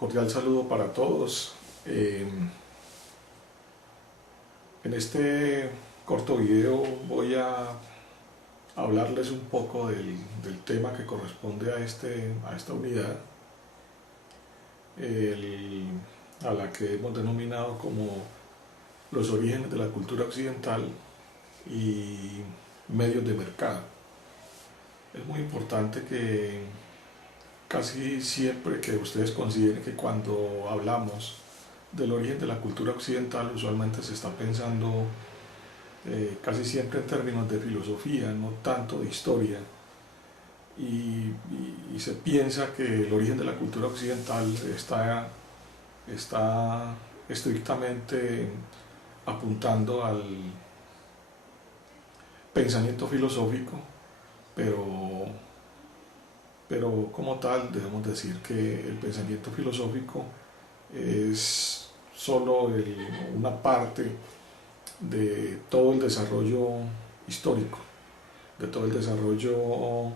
Cordial saludo para todos. En este corto video voy a hablarles un poco del tema que corresponde a esta unidad, a la que hemos denominado como los orígenes de la cultura occidental y medios de mercado. Es muy importante que casi siempre que ustedes consideren que cuando hablamos del origen de la cultura occidental usualmente se está pensando casi siempre en términos de filosofía, no tanto de historia, y se piensa que el origen de la cultura occidental está estrictamente apuntando al pensamiento filosófico, pero como tal debemos decir que el pensamiento filosófico es solo una parte de todo el desarrollo histórico, de todo el desarrollo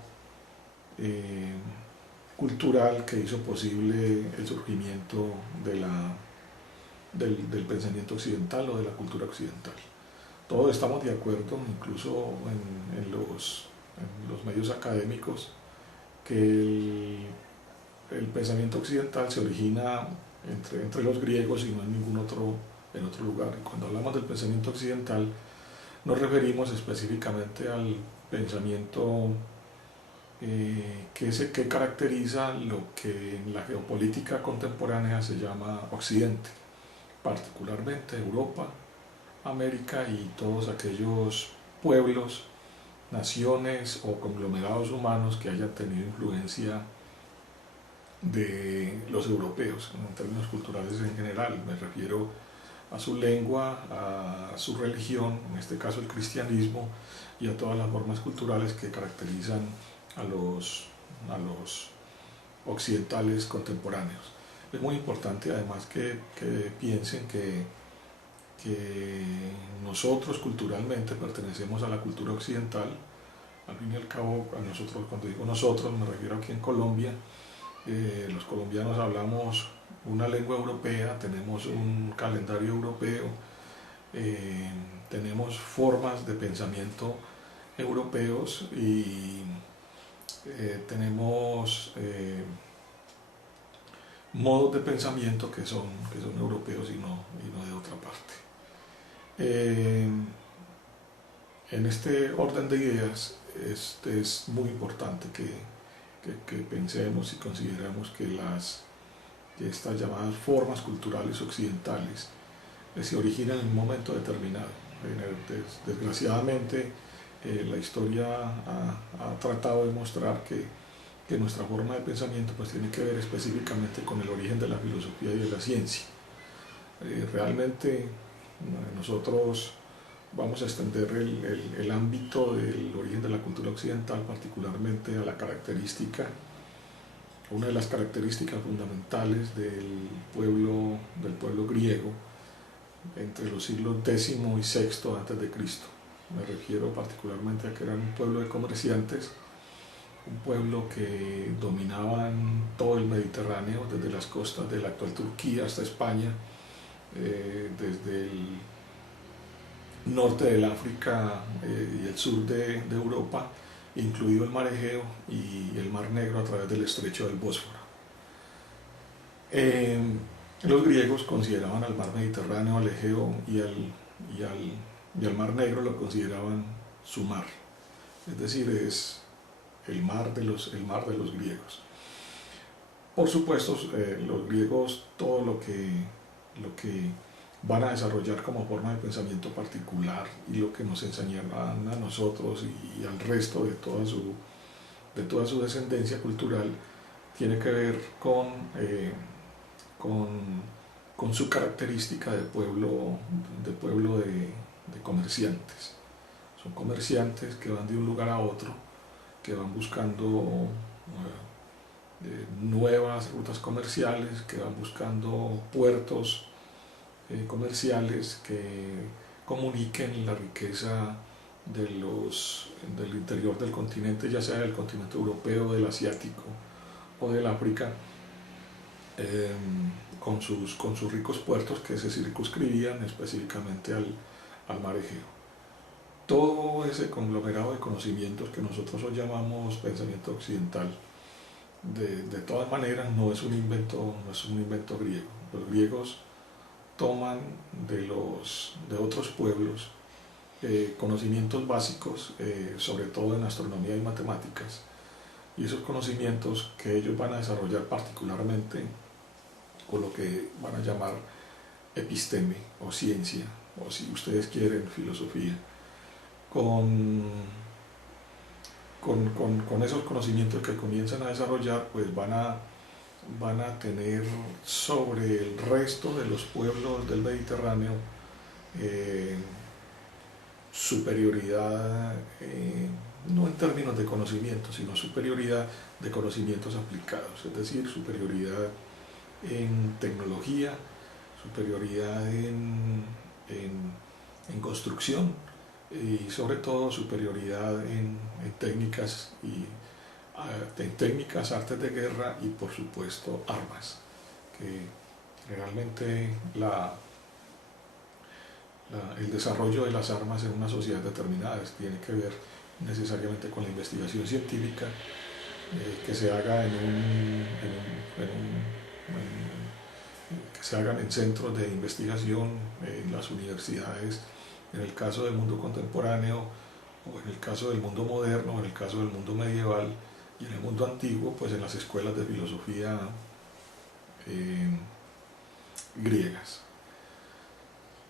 cultural que hizo posible el surgimiento del pensamiento occidental o de la cultura occidental. Todos estamos de acuerdo, incluso en los medios académicos, que el pensamiento occidental se origina entre los griegos y no en ningún otro lugar. Y cuando hablamos del pensamiento occidental nos referimos específicamente al pensamiento que caracteriza lo que en la geopolítica contemporánea se llama Occidente, particularmente Europa, América y todos aquellos pueblos, naciones o conglomerados humanos que hayan tenido influencia de los europeos en términos culturales en general. Me refiero a su lengua, a su religión, en este caso el cristianismo, y a todas las formas culturales que caracterizan a los occidentales contemporáneos. Es muy importante además que piensen que nosotros culturalmente pertenecemos a la cultura occidental. Al fin y al cabo, a nosotros, cuando digo nosotros, me refiero aquí en Colombia. Los colombianos hablamos una lengua europea, tenemos un calendario europeo, tenemos formas de pensamiento europeos y tenemos modos de pensamiento que son europeos y no de otra parte. En este orden de ideas es muy importante que pensemos y consideremos que estas llamadas formas culturales occidentales se originan en un momento determinado. Desgraciadamente la historia ha tratado de mostrar que nuestra forma de pensamiento pues tiene que ver específicamente con el origen de la filosofía y de la ciencia. Realmente nosotros vamos a extender el ámbito del origen de la cultura occidental particularmente a la característica, una de las características fundamentales del pueblo griego entre los siglos X y VI antes de Cristo. Me refiero particularmente a que eran un pueblo de comerciantes, un pueblo que dominaban todo el Mediterráneo, desde las costas de la actual Turquía hasta España, desde el norte del África y el sur de Europa, incluido el mar Egeo y el mar Negro a través del estrecho del Bósforo. Los griegos consideraban al mar Mediterráneo, al Egeo y al mar Negro lo consideraban su mar, es decir, es el mar de los griegos. Por supuesto, los griegos todo lo que van a desarrollar como forma de pensamiento particular y lo que nos enseñarán a nosotros y al resto de toda su descendencia cultural tiene que ver con su característica de pueblo de comerciantes. Son comerciantes que van de un lugar a otro, que van buscando nuevas rutas comerciales, que van buscando puertos comerciales que comuniquen la riqueza del interior del continente, ya sea del continente europeo, del asiático o del África, con sus ricos puertos que se circunscribían específicamente al mar Egeo. Todo ese conglomerado de conocimientos que nosotros hoy llamamos pensamiento occidental, de todas maneras no es un invento griego. Los griegos toman de otros pueblos conocimientos básicos, sobre todo en astronomía y matemáticas, y esos conocimientos que ellos van a desarrollar particularmente con lo que van a llamar episteme o ciencia, o si ustedes quieren filosofía, con esos conocimientos que comienzan a desarrollar, pues van a tener sobre el resto de los pueblos del Mediterráneo superioridad, no en términos de conocimiento, sino superioridad de conocimientos aplicados, es decir, superioridad en tecnología, superioridad en construcción y sobre todo superioridad en técnicas artes de guerra y por supuesto armas, que realmente el desarrollo de las armas en una sociedad determinada tiene que ver necesariamente con la investigación científica que se haga que se hagan en centros de investigación, en las universidades, en el caso del mundo contemporáneo, o en el caso del mundo moderno, o en el caso del mundo medieval, y en el mundo antiguo, pues en las escuelas de filosofía griegas.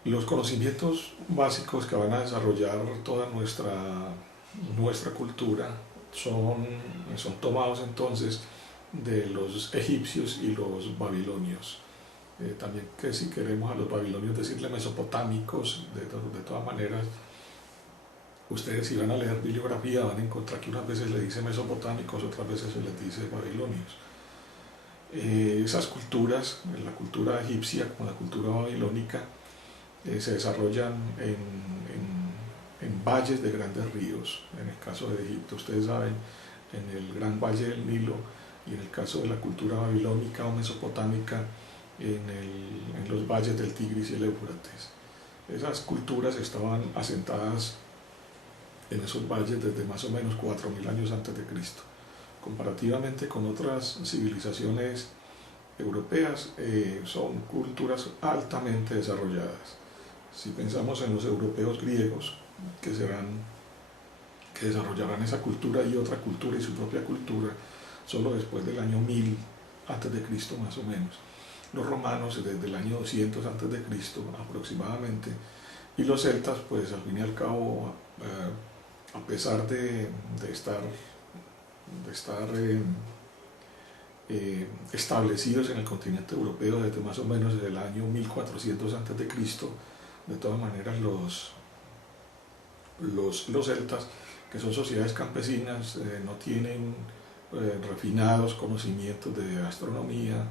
Los conocimientos básicos que van a desarrollar toda nuestra cultura son tomados entonces de los egipcios y los babilonios. También, que si queremos a los babilonios decirle mesopotámicos, de todas maneras, ustedes si van a leer bibliografía van a encontrar que unas veces le dice mesopotámicos, otras veces se les dice babilonios. Esas culturas, la cultura egipcia como la cultura babilónica, se desarrollan en valles de grandes ríos. En el caso de Egipto, ustedes saben, en el gran valle del Nilo, y en el caso de la cultura babilónica o mesopotámica, en los valles del Tigris y el Éufrates. Esas culturas estaban asentadas en esos valles desde más o menos 4000 años antes de Cristo. Comparativamente con otras civilizaciones europeas, son culturas altamente desarrolladas. Si pensamos en los europeos griegos, que desarrollarán esa cultura y otra cultura y su propia cultura solo después del año 1000 antes de Cristo más o menos. Los romanos desde el año 200 antes de Cristo aproximadamente, y los celtas, pues al fin y al cabo, a pesar de estar establecidos en el continente europeo desde más o menos el año 1400 antes de Cristo, de todas maneras los celtas, que son sociedades campesinas, no tienen refinados conocimientos de astronomía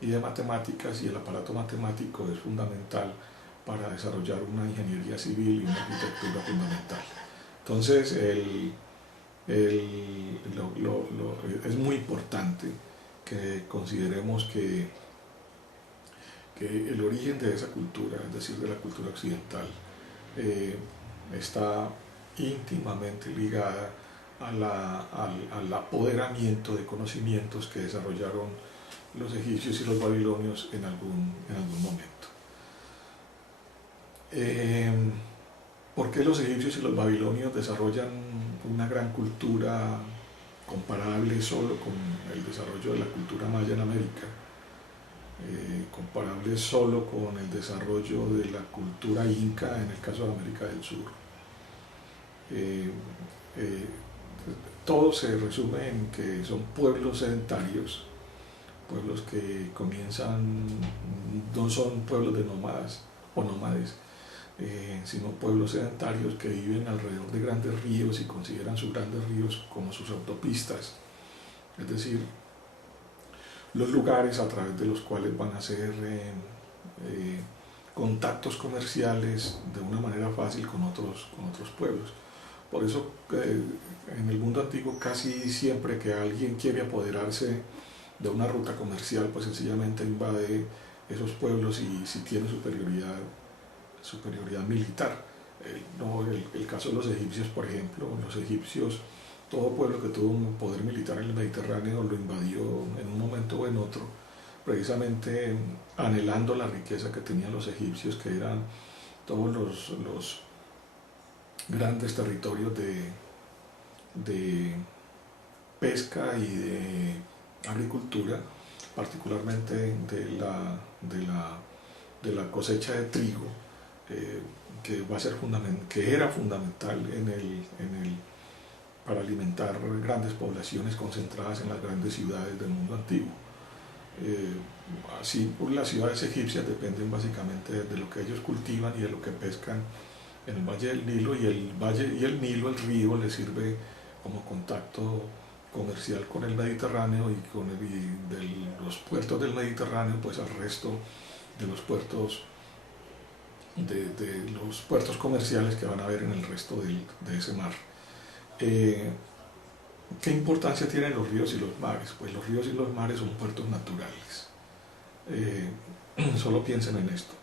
y de matemáticas, y el aparato matemático es fundamental para desarrollar una ingeniería civil y una arquitectura fundamental. Entonces es muy importante que consideremos que el origen de esa cultura, es decir, de la cultura occidental, está íntimamente ligada al apoderamiento de conocimientos que desarrollaron los egipcios y los babilonios en algún momento. ¿Por qué los egipcios y los babilonios desarrollan una gran cultura comparable solo con el desarrollo de la cultura maya en América? Comparable solo con el desarrollo de la cultura inca en el caso de América del Sur. Todo se resume en que son pueblos sedentarios, pueblos que comienzan, no son pueblos de nómadas o nómades, sino pueblos sedentarios que viven alrededor de grandes ríos y consideran sus grandes ríos como sus autopistas, es decir, los lugares a través de los cuales van a hacer contactos comerciales de una manera fácil con otros pueblos. Por eso en el mundo antiguo casi siempre que alguien quiere apoderarse de una ruta comercial, pues sencillamente invade esos pueblos y si tiene superioridad militar. No, el caso de los egipcios, por ejemplo, los egipcios, todo pueblo que tuvo un poder militar en el Mediterráneo lo invadió en un momento o en otro, precisamente anhelando la riqueza que tenían los egipcios, que eran todos los grandes territorios de pesca y de agricultura, particularmente de la cosecha de trigo, que va a ser que era fundamental para alimentar grandes poblaciones concentradas en las grandes ciudades del mundo antiguo. Así pues, las ciudades egipcias dependen básicamente de lo que ellos cultivan y de lo que pescan en el Valle del Nilo, y el Nilo, el río, les sirve como contacto comercial con el Mediterráneo y de los puertos del Mediterráneo pues al resto de los puertos de los puertos comerciales que van a haber en el resto de ese mar. ¿Qué importancia tienen los ríos y los mares? Pues los ríos y los mares son puertos naturales. Solo piensen en esto.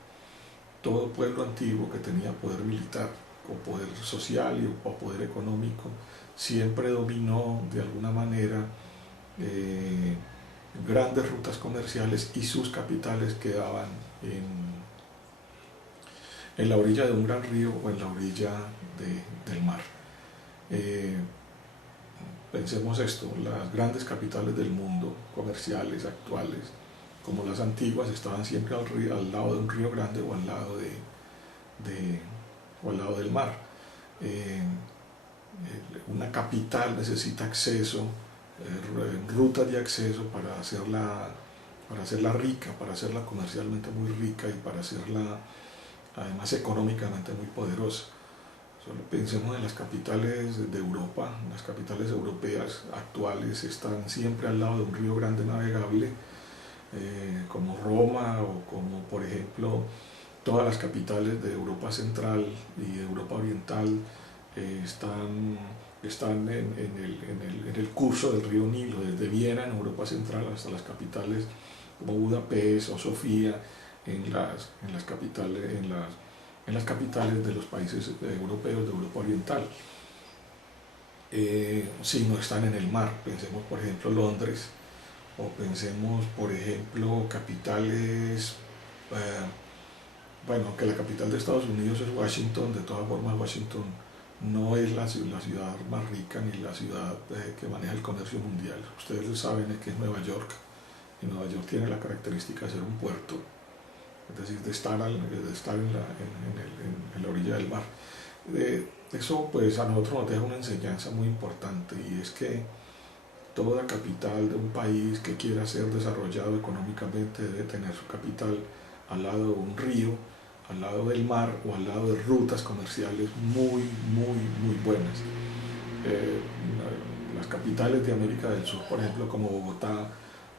Todo pueblo antiguo que tenía poder militar o poder social o poder económico siempre dominó de alguna manera grandes rutas comerciales y sus capitales quedaban en la orilla de un gran río o en la orilla del mar. Pensemos esto, las grandes capitales del mundo comerciales actuales, como las antiguas, estaban siempre al lado de un río grande o al lado al lado del mar. Una capital necesita acceso, rutas de acceso para hacerla rica, para hacerla comercialmente muy rica y para hacerla además económicamente muy poderosa. Solo pensemos en las capitales de Europa. Las capitales europeas actuales están siempre al lado de un río grande navegable, como Roma o como por ejemplo todas las capitales de Europa Central y de Europa Oriental están en el curso del río Nilo, desde Viena en Europa Central hasta las capitales como Budapest o Sofía en las capitales de los países europeos de Europa Oriental. Si no están en el mar, pensemos por ejemplo Londres, o pensemos por ejemplo capitales, bueno, que la capital de Estados Unidos es Washington. De todas formas Washington no es la ciudad más rica ni la ciudad que maneja el comercio mundial. Ustedes saben que es Nueva York, y Nueva York tiene la característica de ser un puerto, es decir, de estar en la orilla del mar. Eso pues a nosotros nos deja una enseñanza muy importante, y es que toda capital de un país que quiera ser desarrollado económicamente debe tener su capital al lado de un río, al lado del mar o al lado de rutas comerciales muy, muy, muy buenas. Las capitales de América del Sur, por ejemplo, como Bogotá,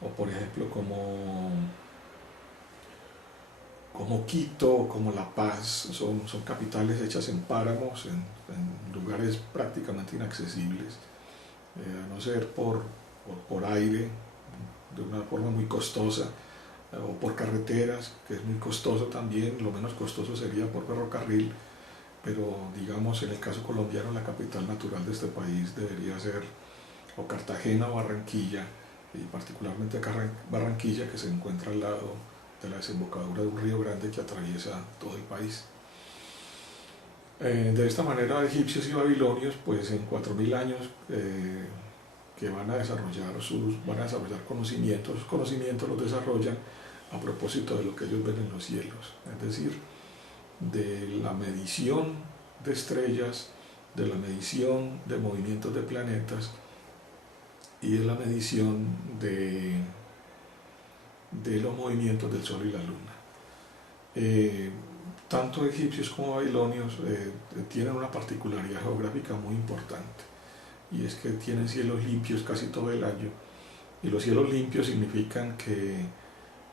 o por ejemplo como Quito, como La Paz, son capitales hechas en páramos, en lugares prácticamente inaccesibles, a no ser por aire, de una forma muy costosa, o por carreteras, que es muy costoso también. Lo menos costoso sería por ferrocarril, pero digamos en el caso colombiano la capital natural de este país debería ser o Cartagena o Barranquilla, y particularmente Barranquilla, que se encuentra al lado de la desembocadura de un río grande que atraviesa todo el país. De esta manera egipcios y babilonios pues en 4000 años que van a desarrollar conocimientos. Esos conocimientos los desarrollan a propósito de lo que ellos ven en los cielos, es decir, de la medición de estrellas, de la medición de movimientos de planetas y de la medición de los movimientos del Sol y la Luna. Tanto egipcios como babilonios tienen una particularidad geográfica muy importante, y es que tienen cielos limpios casi todo el año, y los cielos limpios significan que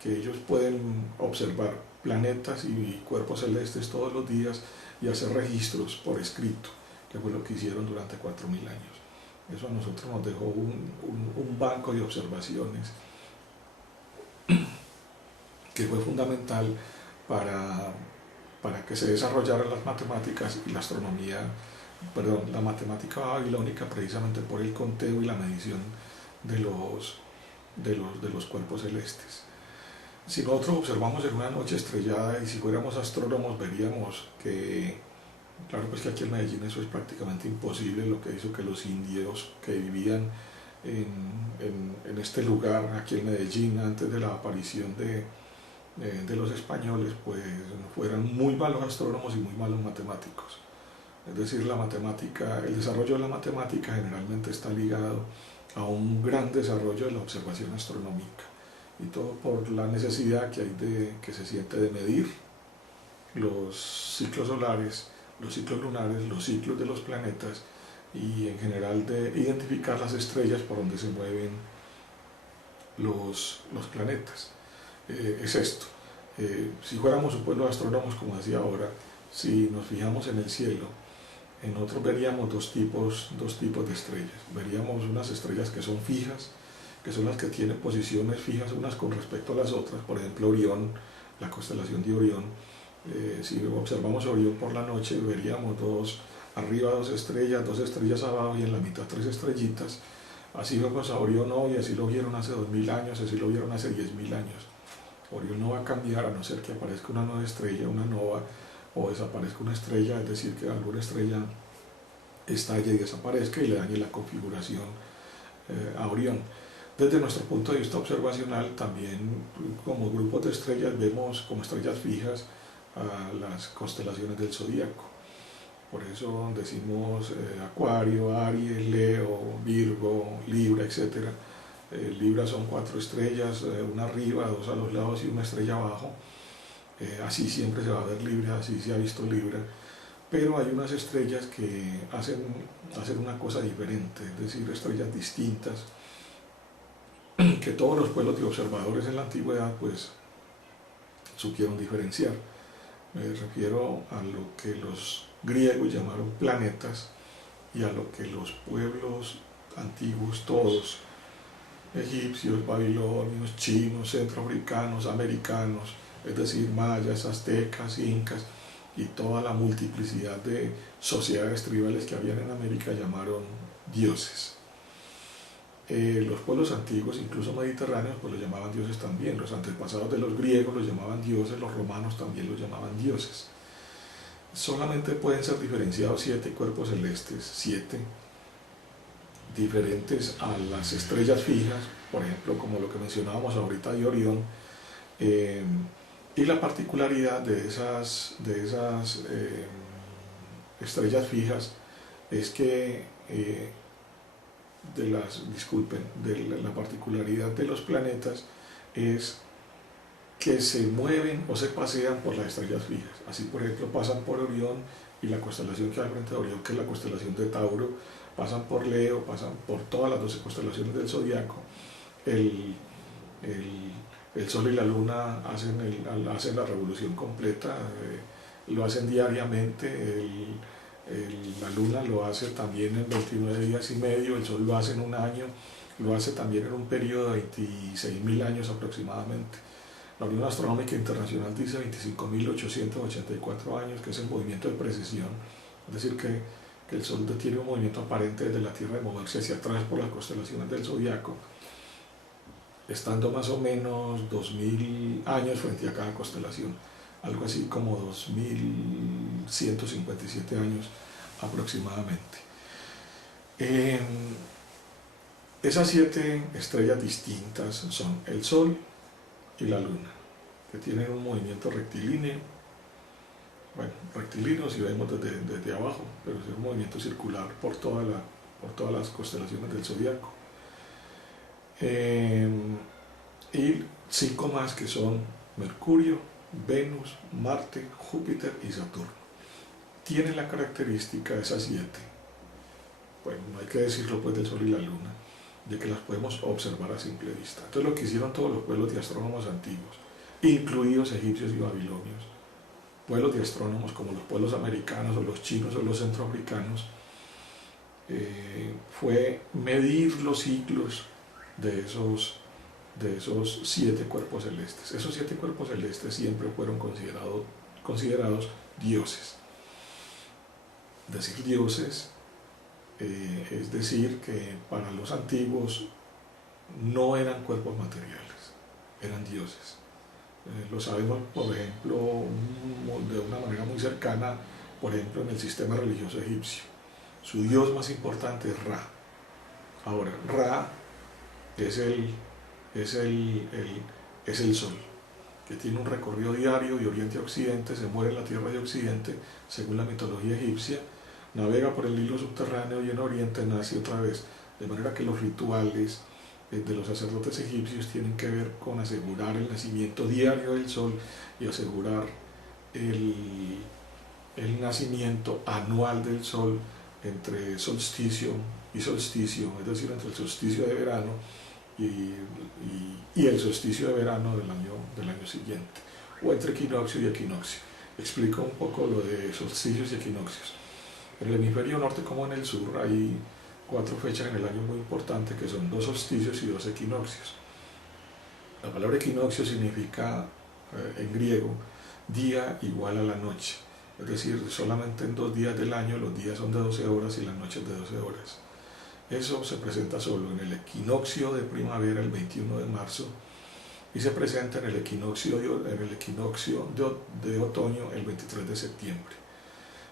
ellos pueden observar planetas y cuerpos celestes todos los días y hacer registros por escrito, que fue lo que hicieron durante 4000 años. Eso a nosotros nos dejó un banco de observaciones que fue fundamental para, para que se desarrollaran las matemáticas y la astronomía, perdón, la matemática babilónica, precisamente por el conteo y la medición de los cuerpos celestes. Si nosotros observamos en una noche estrellada y si fuéramos astrónomos, veríamos que, claro, pues que aquí en Medellín eso es prácticamente imposible, lo que hizo que los indios que vivían en este lugar, aquí en Medellín, antes de la aparición de los españoles, pues fueran muy malos astrónomos y muy malos matemáticos. Es decir, la matemática, el desarrollo de la matemática generalmente está ligado a un gran desarrollo de la observación astronómica, y todo por la necesidad que se siente de medir los ciclos solares, los ciclos lunares, los ciclos de los planetas, y en general de identificar las estrellas por donde se mueven los planetas. Es esto. Si fuéramos un pueblo de astrónomos, como decía ahora, si nos fijamos en el cielo, nosotros veríamos dos tipos de estrellas. Veríamos unas estrellas que son fijas, que son las que tienen posiciones fijas unas con respecto a las otras. Por ejemplo, Orión, la constelación de Orión. Si observamos Orión por la noche, veríamos arriba dos estrellas abajo y en la mitad tres estrellitas. Así vemos a Orión hoy, así lo vieron hace 2000 años, así lo vieron hace 10.000 años. Orión no va a cambiar a no ser que aparezca una nueva estrella, una nova, o desaparezca una estrella, es decir, que alguna estrella estalle y desaparezca y le dañe la configuración a Orión. Desde nuestro punto de vista observacional, también como grupos de estrellas vemos como estrellas fijas a las constelaciones del zodíaco. Por eso decimos Acuario, Aries, Leo, Virgo, Libra, etc. Libra son 4 estrellas, una arriba, 2 a los lados y una estrella abajo. Así siempre se va a ver Libra, así se ha visto Libra. Pero hay unas estrellas que hacen una cosa diferente, es decir, estrellas distintas, que todos los pueblos de observadores en la antigüedad pues supieron diferenciar. Me refiero a lo que los griegos llamaron planetas y a lo que los pueblos antiguos, todos, egipcios, babilonios, chinos, centroafricanos, americanos, es decir, mayas, aztecas, incas y toda la multiplicidad de sociedades tribales que habían en América, llamaron dioses. Los pueblos antiguos, incluso mediterráneos, pues los llamaban dioses también. Los antepasados de los griegos los llamaban dioses, los romanos también los llamaban dioses. Solamente pueden ser diferenciados 7 cuerpos celestes, 7, diferentes a las estrellas fijas, por ejemplo, como lo que mencionábamos ahorita de Orión, y la particularidad de esas estrellas fijas es que la particularidad de los planetas es que se mueven o se pasean por las estrellas fijas. Así, por ejemplo, pasan por Orión y la constelación que hay frente a Orión, que es la constelación de Tauro, pasan por Leo, pasan por todas las 12 constelaciones del zodiaco. El Sol y la Luna hacen la revolución completa, lo hacen diariamente. La Luna lo hace también en 29 días y medio, el Sol lo hace en un año, lo hace también en un periodo de 26.000 años aproximadamente. La Unión Astronómica Internacional dice 25.884 años, que es el movimiento de precesión, es decir, que el Sol tiene un movimiento aparente desde la Tierra de moverse hacia atrás por las constelaciones del zodiaco, estando más o menos 2.000 años frente a cada constelación, algo así como 2.157 años aproximadamente. Esas 7 estrellas distintas son el Sol y la Luna, que tienen un movimiento rectilíneo. Bueno, rectilíneo si vemos desde abajo, pero es un movimiento circular por todas las constelaciones del zodiaco. Y 5 más, que son Mercurio, Venus, Marte, Júpiter y Saturno. Tienen la característica de esas 7, bueno, no hay que decirlo pues del Sol y la Luna, de que las podemos observar a simple vista. Entonces lo que hicieron todos los pueblos de astrónomos antiguos, incluidos egipcios y babilonios, pueblos de astrónomos como los pueblos americanos o los chinos o los centroafricanos, fue medir los ciclos de esos de esos 7 cuerpos celestes. Esos 7 cuerpos celestes siempre fueron considerados dioses. Decir dioses es decir que para los antiguos no eran cuerpos materiales, eran dioses. Lo sabemos, por ejemplo, de una manera muy cercana, por ejemplo, en el sistema religioso egipcio. Su dios más importante es Ra. Ahora, Ra es el sol, que tiene un recorrido diario de oriente a occidente, se muere en la tierra de occidente, según la mitología egipcia, navega por el hilo subterráneo y en oriente nace otra vez, de manera que los rituales de los sacerdotes egipcios tienen que ver con asegurar el nacimiento diario del sol y asegurar el nacimiento anual del sol entre solsticio y solsticio, es decir, entre el solsticio de verano y el solsticio de verano del año siguiente, o entre equinoccio y equinoccio. Explico un poco lo de solsticios y equinoccios. En el hemisferio norte como en el sur hay 4 fechas en el año muy importantes, que son 2 solsticios y 2 equinoccios. La palabra equinoccio significa en griego día igual a la noche, es decir, solamente en 2 días del año los días son de 12 horas y las noches de 12 horas. Eso se presenta solo en el equinoccio de primavera el 21 de marzo y se presenta en el equinoccio de otoño el 23 de septiembre.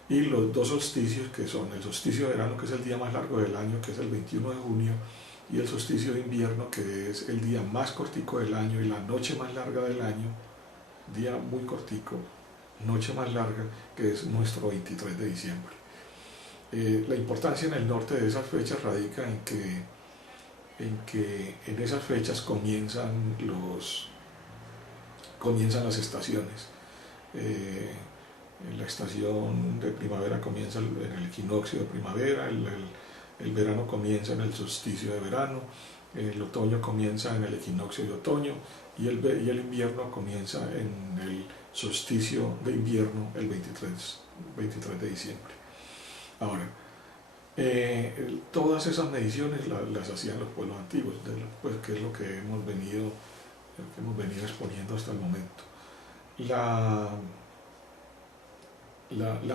Y los 2 solsticios, que son el solsticio de verano, que es el día más largo del año, que es el 21 de junio, y el solsticio de invierno, que es el día más cortico del año y la noche más larga del año, día muy cortico, noche más larga, que es nuestro 23 de diciembre. La importancia en el norte de esas fechas radica en que en esas fechas comienzan las estaciones. La estación de primavera comienza en el equinoccio de primavera, el verano comienza en el solsticio de verano, el otoño comienza en el equinoccio de otoño y el invierno comienza en el solsticio de invierno el 23 de diciembre. Ahora, todas esas mediciones las hacían los pueblos antiguos, pues, que es lo que hemos venido exponiendo hasta el momento. La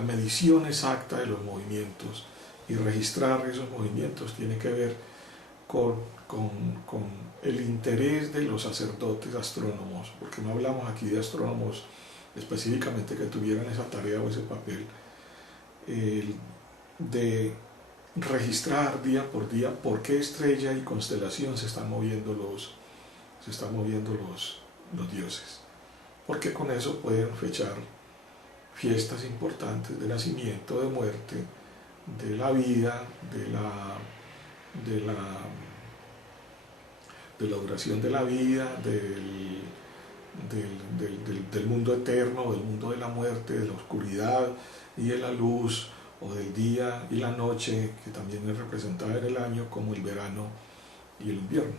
medición exacta de los movimientos y registrar esos movimientos tiene que ver con el interés de los sacerdotes astrónomos, porque no hablamos aquí de astrónomos específicamente que tuvieran esa tarea o ese papel, de registrar día por día por qué estrella y constelación se están moviendo los dioses, porque con eso pueden fechar fiestas importantes de nacimiento, de muerte, de la vida, de la duración de la vida, del mundo eterno, del mundo de la muerte, de la oscuridad y de la luz, o del día y la noche, que también es representada en el año, como el verano y el invierno.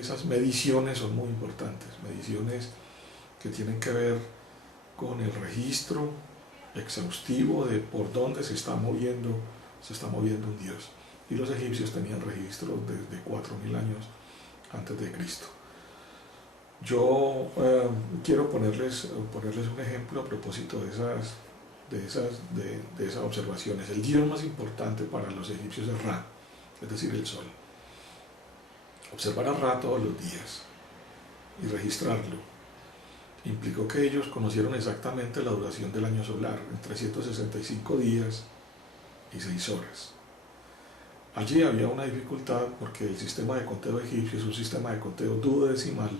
Esas mediciones son muy importantes, mediciones que tienen que ver con el registro exhaustivo de por dónde se está moviendo un dios. Y los egipcios tenían registros desde 4000 años antes de Cristo. Yo quiero ponerles un ejemplo a propósito de esas observaciones. El dios más importante para los egipcios es Ra, es decir, el sol. Observar a Ra todos los días y registrarlo implicó que ellos conocieron exactamente la duración del año solar, en 365 días y 6 horas. Allí había una dificultad porque el sistema de conteo egipcio es un sistema de conteo duodecimal,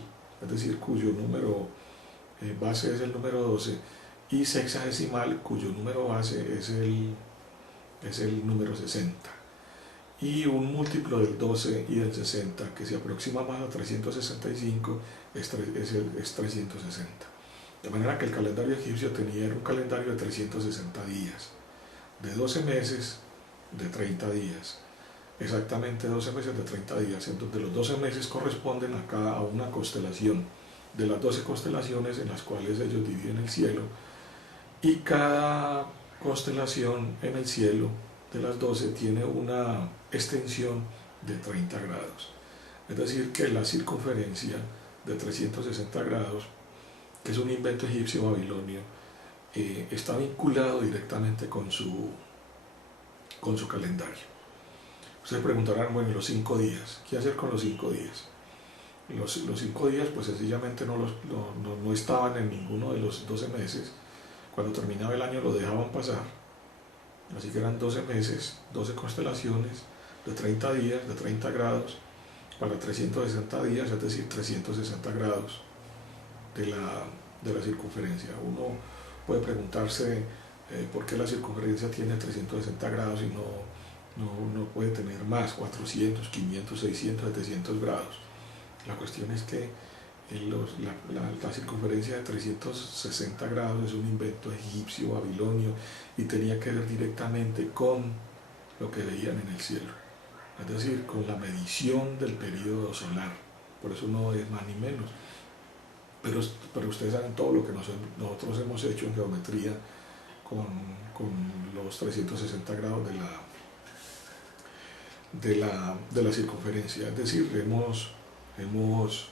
es decir, cuyo número base es el número 12, y sexagesimal, cuyo número base es el número 60. Y un múltiplo del 12 y del 60, que se aproxima más a 365, es 360. De manera que el calendario egipcio era un calendario de 360 días, de 12 meses, de 30 días. Exactamente 12 meses de 30 días, en donde los 12 meses corresponden a una constelación de las 12 constelaciones en las cuales ellos dividen el cielo, y cada constelación en el cielo de las 12 tiene una extensión de 30 grados. Es decir, que la circunferencia de 360 grados, que es un invento egipcio babilonio, está vinculado directamente con su calendario. Ustedes preguntarán, bueno, ¿y los 5 días? ¿Qué hacer con los 5 días? Los 5 días pues sencillamente no estaban en ninguno de los 12 meses. Cuando terminaba el año lo dejaban pasar. Así que eran 12 meses, 12 constelaciones de 30 días, de 30 grados, para 360 días, es decir, 360 grados de la circunferencia. Uno puede preguntarse por qué la circunferencia tiene 360 grados y no puede tener más, 400, 500, 600, 700 grados. La cuestión es que la circunferencia de 360 grados es un invento egipcio, babilonio, y tenía que ver directamente con lo que veían en el cielo, es decir, con la medición del período solar. Por eso no es más ni menos. Pero ustedes saben todo lo que nosotros hemos hecho en geometría con los 360 grados de la circunferencia. Es decir, hemos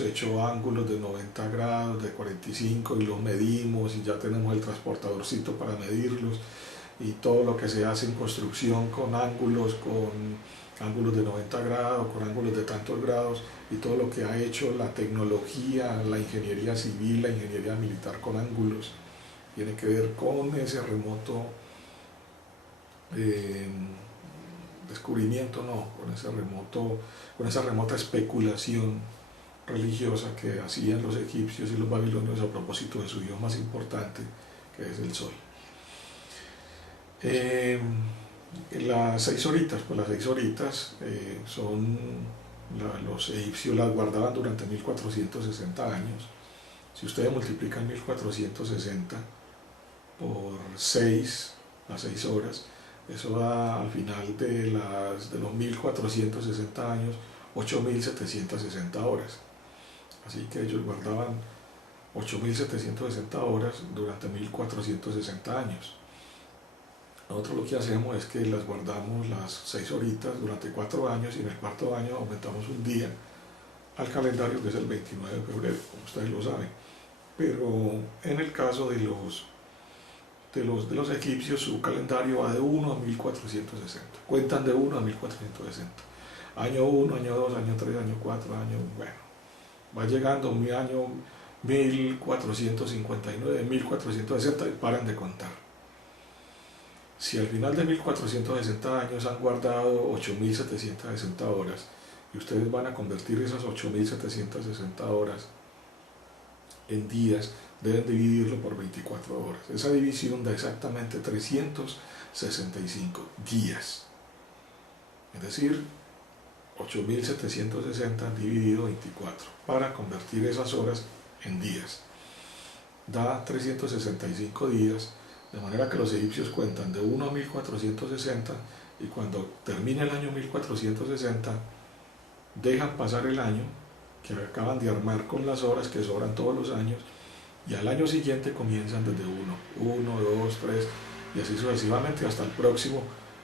hecho ángulos de 90 grados, de 45, y los medimos, y ya tenemos el transportadorcito para medirlos, y todo lo que se hace en construcción con ángulos de 90 grados, con ángulos de tantos grados, y todo lo que ha hecho la tecnología, la ingeniería civil, la ingeniería militar con ángulos, tiene que ver con ese remoto descubrimiento, no, con esa remota especulación religiosa que hacían los egipcios y los babilonios a propósito de su dios más importante, que es el sol. Las 6 horitas, pues las 6 horitas los egipcios las guardaban durante 1460 años. Si ustedes multiplican 1460 por 6, las 6 horas, eso da al final de los 1460 años 8760 horas. Así que ellos guardaban 8760 horas durante 1460 años. Nosotros lo que hacemos es que las guardamos las 6 horitas durante 4 años, y en el cuarto año aumentamos un día al calendario, que es el 29 de febrero, como ustedes lo saben. Pero en el caso de los egipcios, su calendario va de 1 a 1460. Cuentan de 1 a 1460. Año 1, año 2, año 3, año 4, bueno, va llegando un año 1459, 1460 y paran de contar. Si al final de 1460 años han guardado 8760 horas, y ustedes van a convertir esas 8760 horas en días, deben dividirlo por 24 horas. Esa división da exactamente 365 días. Es decir, 8760 dividido 24 para convertir esas horas en días. Da 365 días, de manera que los egipcios cuentan de 1 a 1460, y cuando termina el año 1460 dejan pasar el año que acaban de armar con las horas que sobran todos los años, y al año siguiente comienzan desde 1, 2, 3, y así sucesivamente hasta el próximo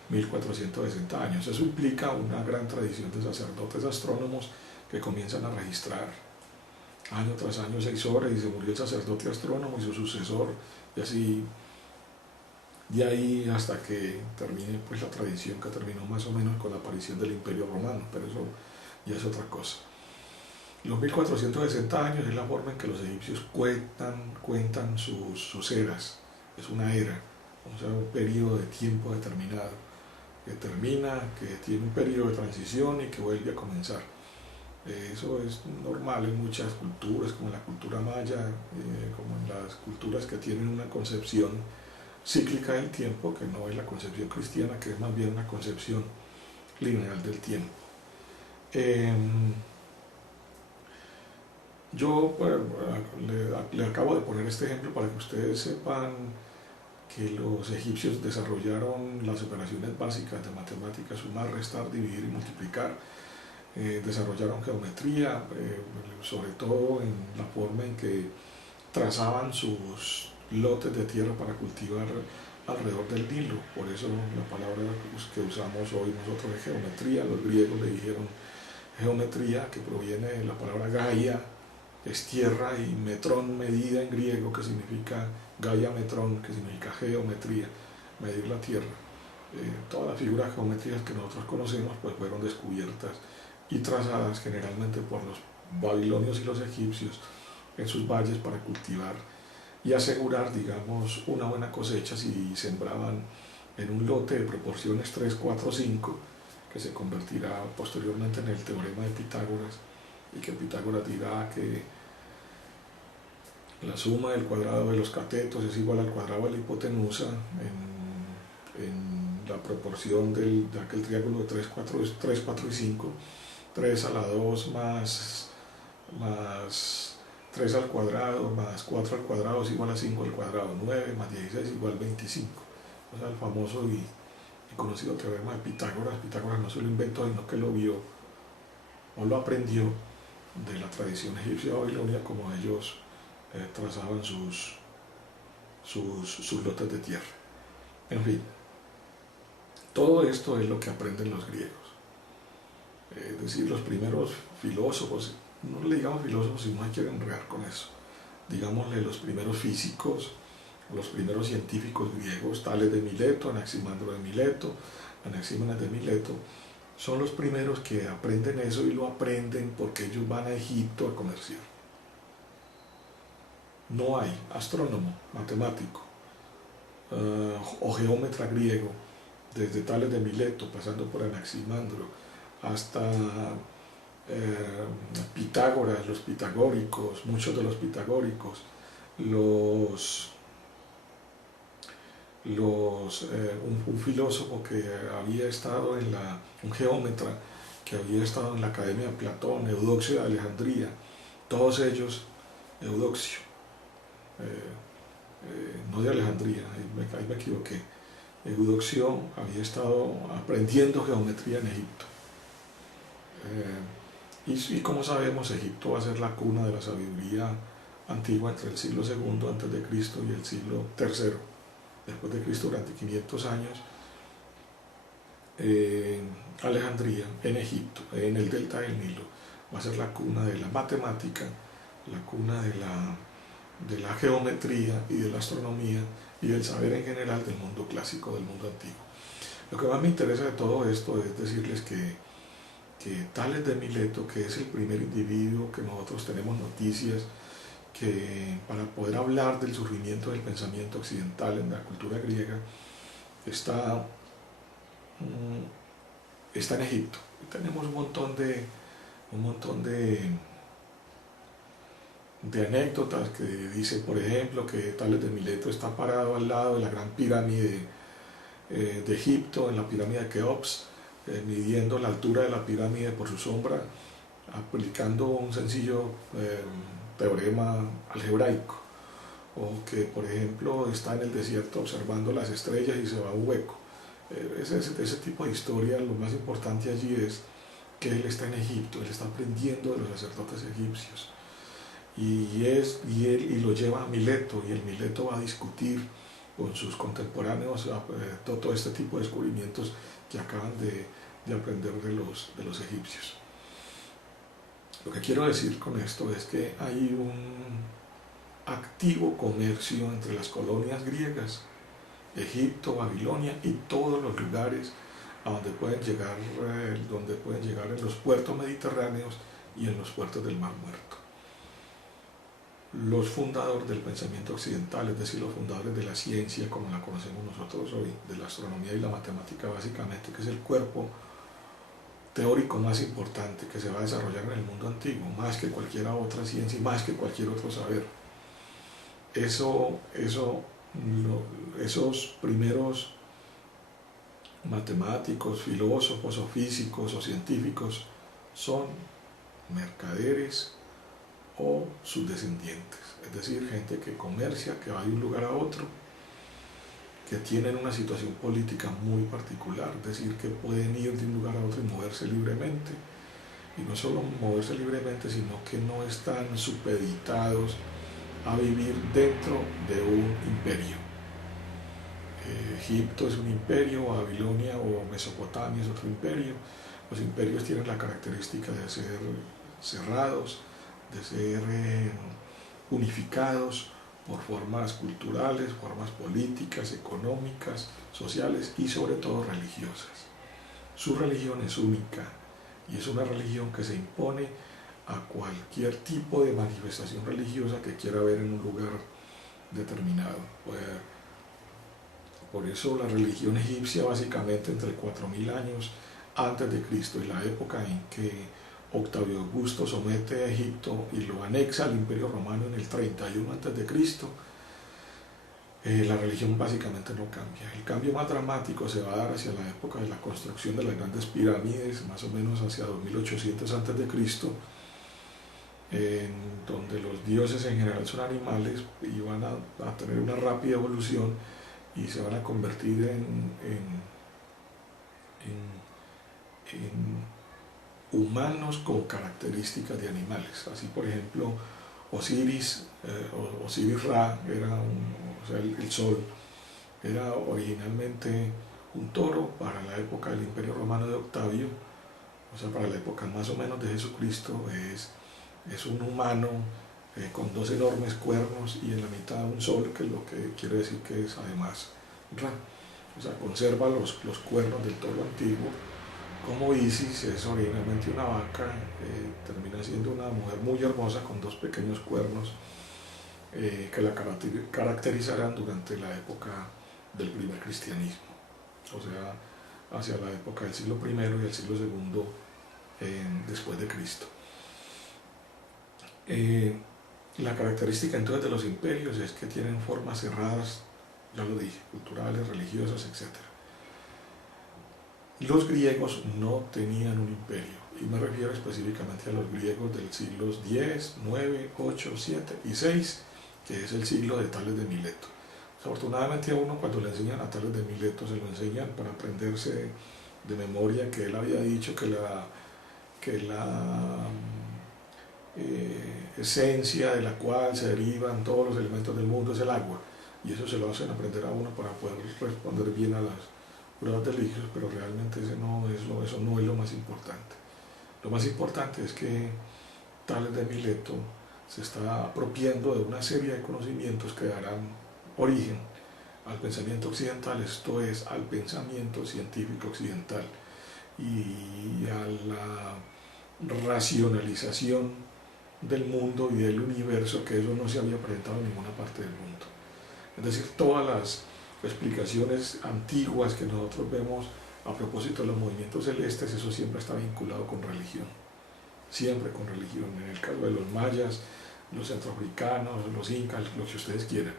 1460 años. Eso implica una gran tradición de sacerdotes astrónomos que comienzan a registrar año tras año 6 horas, y se murió el sacerdote astrónomo y su sucesor, y así de ahí hasta que termine pues la tradición, que terminó más o menos con la aparición del Imperio Romano, pero eso ya es otra cosa. Los 1460 años es la forma en que los egipcios cuentan sus eras. Es una era, o sea, un periodo de tiempo determinado, que termina, que tiene un periodo de transición y que vuelve a comenzar. Eso es normal en muchas culturas, como en la cultura maya, como en las culturas que tienen una concepción cíclica del tiempo, que no es la concepción cristiana, que es más bien una concepción lineal del tiempo. Yo le acabo de poner este ejemplo para que ustedes sepan que los egipcios desarrollaron las operaciones básicas de matemáticas: sumar, restar, dividir y multiplicar. Desarrollaron geometría, sobre todo en la forma en que trazaban sus lotes de tierra para cultivar alrededor del Nilo. Por eso la palabra que usamos hoy nosotros es geometría. Los griegos le dijeron geometría, que proviene de la palabra Gaia, que es tierra, y metrón, medida en griego, que significa Gaia metrón, que significa geometría, medir la tierra. Todas las figuras geométricas que nosotros conocemos pues fueron descubiertas y trazadas generalmente por los babilonios y los egipcios en sus valles para cultivar y asegurar, digamos, una buena cosecha si sembraban en un lote de proporciones 3, 4, 5, que se convertirá posteriormente en el teorema de Pitágoras, y que Pitágoras dirá que la suma del cuadrado de los catetos es igual al cuadrado de la hipotenusa en la proporción de aquel triángulo de 3, 4 y 5, 3 a la 2 más 3 al cuadrado más 4 al cuadrado es igual a 5 al cuadrado, 9 más 16 es igual a 25. O sea, el famoso y conocido teorema de Pitágoras. Pitágoras no se lo inventó, sino que lo vio o lo aprendió de la tradición egipcia babilonia, como ellos trazaban sus lotes de tierra. En fin, todo esto es lo que aprenden los griegos. Es decir, los primeros filósofos, no le digamos filósofos si no hay que enredar con eso, digámosle los primeros físicos, los primeros científicos griegos, Tales de Mileto, Anaximandro de Mileto, Anaxímenes de Mileto, son los primeros que aprenden eso, y lo aprenden porque ellos van a Egipto a comerciar. No hay astrónomo, matemático o geómetra griego, desde Tales de Mileto, pasando por Anaximandro, hasta Pitágoras, los pitagóricos, muchos de los pitagóricos, un filósofo que había estado un geómetra que había estado en la Academia de Platón, Eudoxio de Alejandría, todos ellos, Eudoxio, no de Alejandría, ahí me equivoqué, Eudoxio había estado aprendiendo geometría en Egipto. Y como sabemos, Egipto va a ser la cuna de la sabiduría antigua entre el siglo II antes de Cristo y el siglo III después de Cristo, durante 500 años. Alejandría, en Egipto, en el delta del Nilo, va a ser la cuna de la matemática, la cuna de la geometría y de la astronomía y del saber en general del mundo clásico, del mundo antiguo. Lo que más me interesa de todo esto es decirles que Tales de Mileto, que es el primer individuo que nosotros tenemos noticias, que para poder hablar del surgimiento del pensamiento occidental en la cultura griega, está en Egipto. Y tenemos un montón de anécdotas que dice, por ejemplo, que Tales de Mileto está parado al lado de la gran pirámide de Egipto, en la pirámide de Keops, midiendo la altura de la pirámide por su sombra, aplicando un sencillo teorema algebraico, o que, por ejemplo, está en el desierto observando las estrellas y se va a un hueco. Ese tipo de historia, lo más importante allí es que él está en Egipto, él está aprendiendo de los sacerdotes egipcios, y lo lleva a Mileto, y el Mileto va a discutir con sus contemporáneos todo este tipo de descubrimientos que acaban de aprender de los egipcios. Lo que quiero decir con esto es que hay un activo comercio entre las colonias griegas, Egipto, Babilonia y todos los lugares a donde pueden llegar en los puertos mediterráneos y en los puertos del Mar Muerto. Los fundadores del pensamiento occidental, es decir, los fundadores de la ciencia como la conocemos nosotros hoy, de la astronomía y la matemática básicamente, que es el cuerpo teórico más importante que se va a desarrollar en el mundo antiguo, más que cualquier otra ciencia y más que cualquier otro saber. Esos primeros matemáticos, filósofos o físicos o científicos son mercaderes o sus descendientes, es decir, gente que comercia, que va de un lugar a otro, que tienen una situación política muy particular, es decir, que pueden ir de un lugar a otro y moverse libremente, y no solo moverse libremente, sino que no están supeditados a vivir dentro de un imperio. Egipto es un imperio, Babilonia o Mesopotamia es otro imperio. Los imperios tienen la característica de ser cerrados, de ser unificados por formas culturales, formas políticas, económicas, sociales y sobre todo religiosas. Su religión es única y es una religión que se impone a cualquier tipo de manifestación religiosa que quiera ver en un lugar determinado. Por eso la religión egipcia, básicamente entre 4000 años antes de Cristo, y la época en que Octavio Augusto somete a Egipto y lo anexa al Imperio Romano en el 31 antes de Cristo, la religión básicamente no cambia. El cambio más dramático se va a dar hacia la época de la construcción de las grandes pirámides, más o menos hacia 2800 antes de Cristo, en donde los dioses en general son animales y van a tener una rápida evolución y se van a convertir en humanos con características de animales. Así, por ejemplo, Osiris Ra, o sea, el sol, era originalmente un toro para la época del Imperio Romano de Octavio, o sea, para la época más o menos de Jesucristo, es un humano con dos enormes cuernos y en la mitad un sol, que es lo que quiere decir que es además Ra. O sea, conserva los cuernos del toro antiguo. Como Isis es originalmente una vaca, termina siendo una mujer muy hermosa con dos pequeños cuernos que la caracterizarán durante la época del primer cristianismo, o sea, hacia la época del siglo I y el siglo II después de Cristo. La característica entonces de los imperios es que tienen formas cerradas, ya lo dije, culturales, religiosas, etc. Los griegos no tenían un imperio, y me refiero específicamente a los griegos del siglos X, IX, VIII, VII y VI, que es el siglo de Tales de Mileto. Desafortunadamente a uno cuando le enseñan a Tales de Mileto se lo enseñan para aprenderse de memoria que él había dicho que la esencia de la cual se derivan todos los elementos del mundo es el agua, y eso se lo hacen aprender a uno para poder responder bien a las pruebas de religios, pero realmente eso no es lo más importante. Lo más importante es que Tales de Mileto se está apropiando de una serie de conocimientos que darán origen al pensamiento occidental, esto es, al pensamiento científico occidental y a la racionalización del mundo y del universo, que eso no se había presentado en ninguna parte del mundo. Es decir, todas las explicaciones antiguas que nosotros vemos a propósito de los movimientos celestes, eso siempre está vinculado con religión, siempre con religión. En el caso de los mayas, los centroafricanos, los incas, lo que ustedes quieran.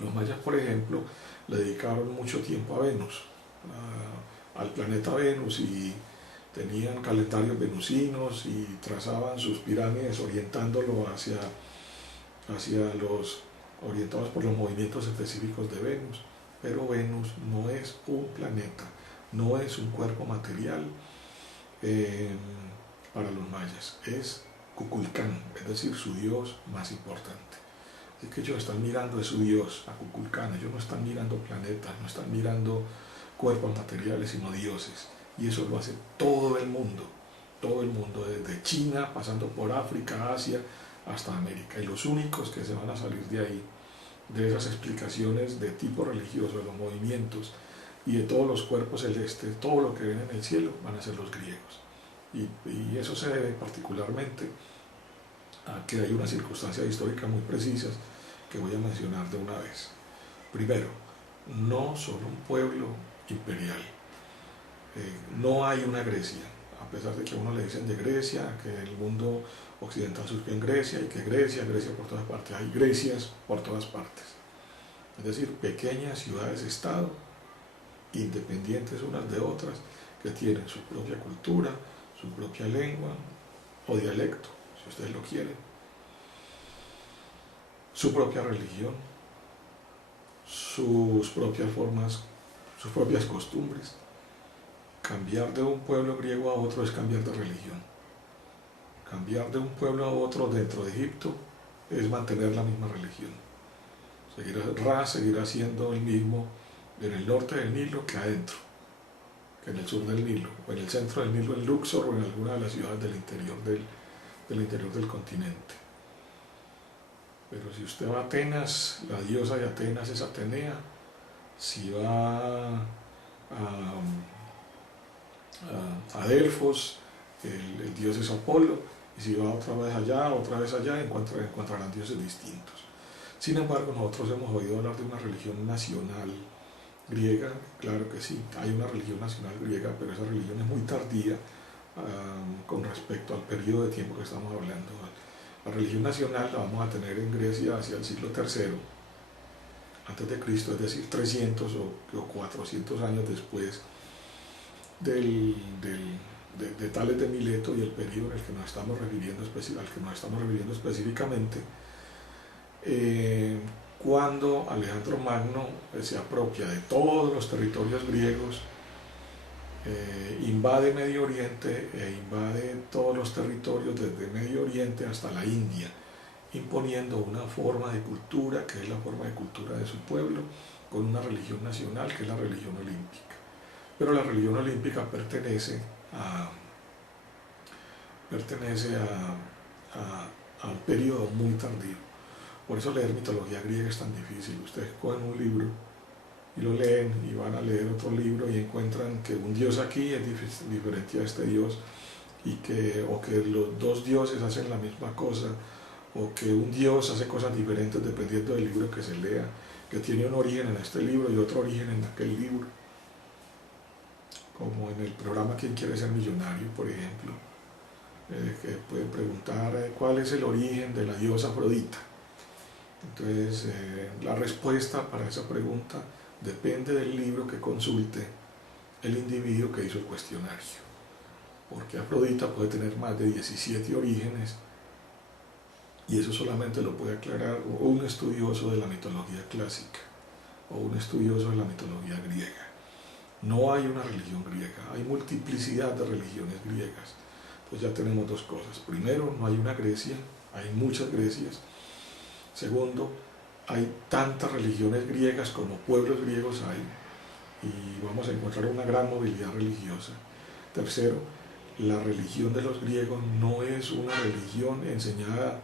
Los mayas, por ejemplo, le dedicaron mucho tiempo a Venus, al planeta Venus, y tenían calendarios venusinos y trazaban sus pirámides orientándolo orientados por los movimientos específicos de Venus. Pero Venus no es un planeta, no es un cuerpo material para los mayas, es Kukulcán, es decir, su dios más importante. Así que ellos están mirando a su dios, a Kukulcán, ellos no están mirando planetas, no están mirando cuerpos materiales, sino dioses. Y eso lo hace todo el mundo, desde China, pasando por África, Asia, hasta América. Y los únicos que se van a salir de ahí, de esas explicaciones de tipo religioso, de los movimientos y de todos los cuerpos celestes, todo lo que ven en el cielo, van a ser los griegos. Y eso se debe particularmente a que hay unas circunstancias históricas muy precisas que voy a mencionar de una vez. Primero, no son un pueblo imperial. No hay una Grecia, a pesar de que a uno le dicen de Grecia, que el mundo occidental surgió en Grecia y que Grecia por todas partes. Hay Grecias por todas partes. Es decir, pequeñas ciudades-estado, independientes unas de otras, que tienen su propia cultura, su propia lengua o dialecto, si ustedes lo quieren, su propia religión, sus propias formas, sus propias costumbres. Cambiar de un pueblo griego a otro es cambiar de religión. Cambiar de un pueblo a otro dentro de Egipto es mantener la misma religión. Ra seguirá siendo el mismo en el norte del Nilo que adentro, que en el sur del Nilo, o en el centro del Nilo, en Luxor, o en alguna de las ciudades del interior del continente. Pero si usted va a Atenas, la diosa de Atenas es Atenea. Si va a Delfos, el dios es Apolo, y si va otra vez allá, encontrarán dioses distintos. Sin embargo, nosotros hemos oído hablar de una religión nacional griega. Claro que sí, hay una religión nacional griega, pero esa religión es muy tardía con respecto al periodo de tiempo que estamos hablando. La religión nacional la vamos a tener en Grecia hacia el siglo III antes de Cristo, es decir, 300 o 400 años después de Tales de Mileto y el periodo al que nos estamos refiriendo específicamente, cuando Alejandro Magno se apropia de todos los territorios griegos, invade Medio Oriente e invade todos los territorios desde Medio Oriente hasta la India, imponiendo una forma de cultura que es la forma de cultura de su pueblo, con una religión nacional que es la religión olímpica. Pero la religión olímpica pertenece a un periodo muy tardío. Por eso leer mitología griega es tan difícil. Ustedes cogen un libro y lo leen y van a leer otro libro y encuentran que un dios aquí es diferente a este dios, o que los dos dioses hacen la misma cosa, o que un dios hace cosas diferentes dependiendo del libro que se lea, que tiene un origen en este libro y otro origen en aquel libro. Como en el programa ¿Quién quiere ser millonario?, por ejemplo, que puede preguntar cuál es el origen de la diosa Afrodita. Entonces, la respuesta para esa pregunta depende del libro que consulte el individuo que hizo el cuestionario, porque Afrodita puede tener más de 17 orígenes, y eso solamente lo puede aclarar un estudioso de la mitología clásica o un estudioso de la mitología griega. No hay una religión griega, hay multiplicidad de religiones griegas. Pues ya tenemos dos cosas. Primero, no hay una Grecia, hay muchas Grecias. Segundo, hay tantas religiones griegas como pueblos griegos hay, y vamos a encontrar una gran movilidad religiosa. Tercero, la religión de los griegos no es una religión enseñada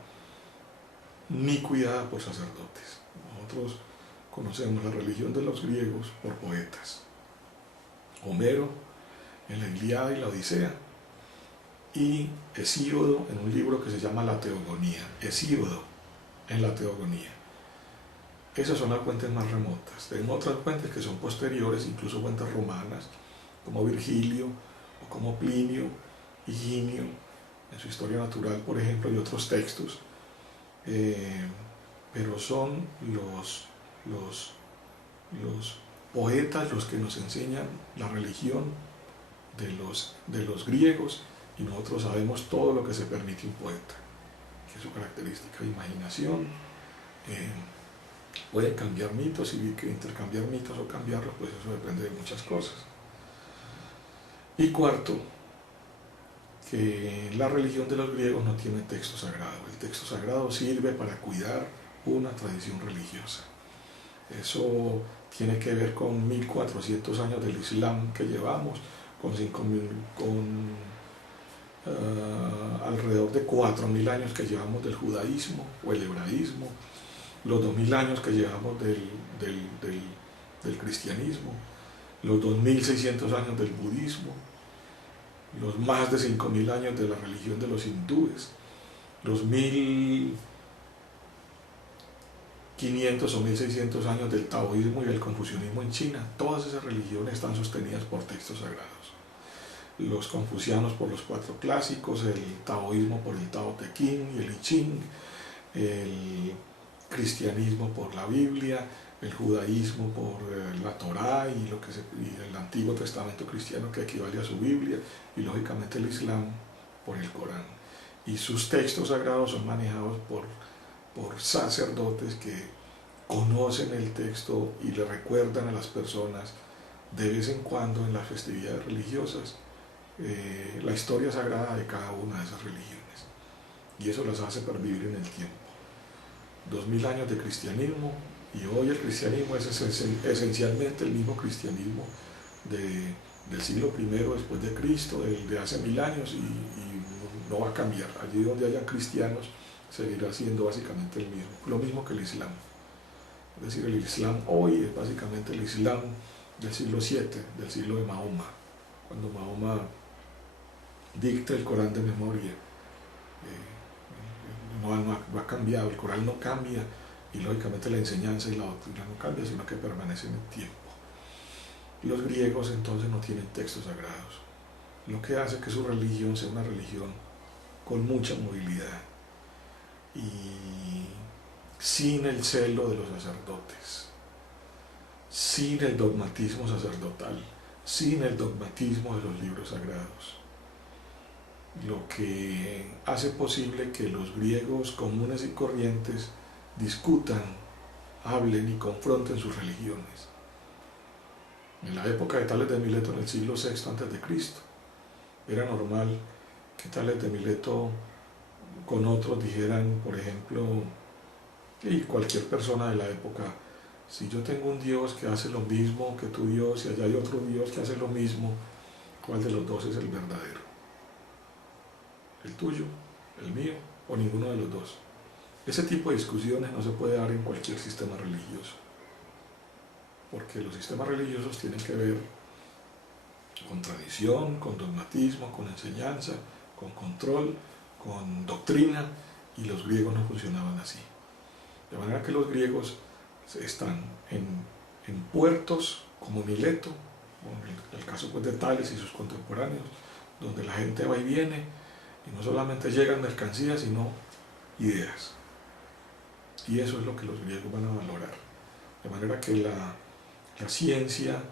ni cuidada por sacerdotes. Nosotros conocemos la religión de los griegos por poetas. Homero en la Ilíada y la Odisea, y Hesíodo en un libro que se llama La Teogonía. Hesíodo en la Teogonía. Esas son las fuentes más remotas. Tenemos otras fuentes que son posteriores, incluso fuentes romanas, como Virgilio o como Plinio, Higinio, en su Historia Natural, por ejemplo, y otros textos. Pero son los poetas los que nos enseñan la religión de los griegos, y nosotros sabemos todo lo que se permite un poeta, que es su característica de imaginación. Pueden cambiar mitos, y que intercambiar mitos o cambiarlos, pues eso depende de muchas cosas. Y cuarto, que la religión de los griegos no tiene texto sagrado. El texto sagrado sirve para cuidar una tradición religiosa. Eso tiene que ver con 1400 años del Islam que llevamos, con alrededor de 4000 años que llevamos del judaísmo o el hebraísmo, los 2000 años que llevamos del cristianismo, los 2600 años del budismo, los más de 5000 años de la religión de los hindúes, los 1500 o 1600 años del taoísmo y del confucianismo en China. Todas esas religiones están sostenidas por textos sagrados. Los confucianos por los 4 clásicos, el taoísmo por el Tao Te Ching y el I Ching, el cristianismo por la Biblia, el judaísmo por la Torá y el Antiguo Testamento cristiano, que equivale a su Biblia, y lógicamente el Islam por el Corán. Y sus textos sagrados son manejados por sacerdotes que conocen el texto y le recuerdan a las personas de vez en cuando en las festividades religiosas la historia sagrada de cada una de esas religiones, y eso las hace pervivir en el tiempo. 2000 años de cristianismo Y hoy el cristianismo es esencialmente el mismo cristianismo del siglo I después de Cristo, de hace 1000 años, y no va a cambiar. Allí donde hayan cristianos seguirá siendo básicamente lo mismo que el Islam. Es decir, el Islam hoy es básicamente el Islam del siglo VII, del siglo de Mahoma, cuando Mahoma dicta el Corán de memoria. No ha cambiado, el Corán no cambia, y lógicamente la enseñanza y la doctrina no cambia, sino que permanece en el tiempo. Los griegos entonces no tienen textos sagrados, lo que hace que su religión sea una religión con mucha movilidad y sin el celo de los sacerdotes, sin el dogmatismo sacerdotal, sin el dogmatismo de los libros sagrados, lo que hace posible que los griegos comunes y corrientes discutan, hablen y confronten sus religiones. En la época de Tales de Mileto, en el siglo VI a.C., era normal que Tales de Mileto con otros dijeran, por ejemplo, y cualquier persona de la época, si yo tengo un Dios que hace lo mismo que tu Dios y allá hay otro Dios que hace lo mismo, ¿cuál de los dos es el verdadero? ¿El tuyo, el mío o ninguno de los dos? Ese tipo de discusiones no se puede dar en cualquier sistema religioso, porque los sistemas religiosos tienen que ver con tradición, con dogmatismo, con enseñanza, con control, con doctrina, y los griegos no funcionaban así. De manera que los griegos están en puertos como Mileto, el caso pues de Tales y sus contemporáneos, donde la gente va y viene, y no solamente llegan mercancías, sino ideas. Y eso es lo que los griegos van a valorar. De manera que la ciencia